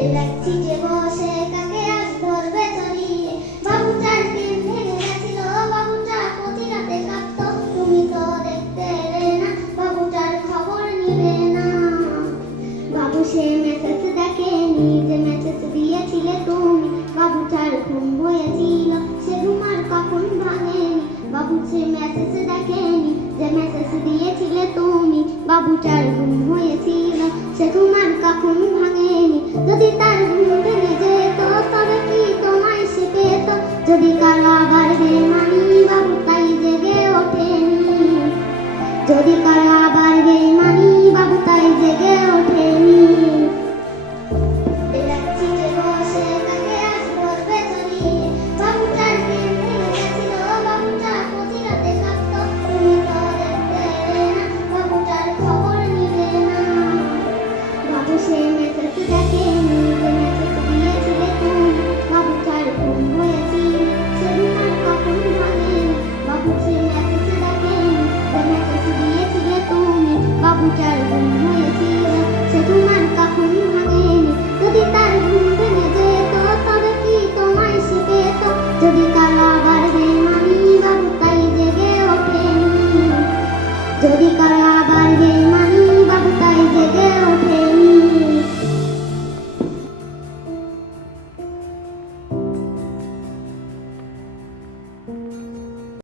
দেখছি যে বসে কাকে আজ ধরবে চলিয়ে বাবুটার প্রেম ভেঙে গেছিল বাবুটা প্রতি রাতে কাঁদতো তুমি তো দেখতে এলে না বাবুটার খবর নিলে না বাবু সে মেসেজ দেখেনি যে মেসেজ দিয়েছিলে তুমি বাবুটার ঘুম হয়েছিল সে ঘুম আর কখন ভাঙেনি বাবু সে মেসেজ দেখেনি যে মেসেজ দিয়েছিলে তুমি বাবুটার ঘুম হয়েছিল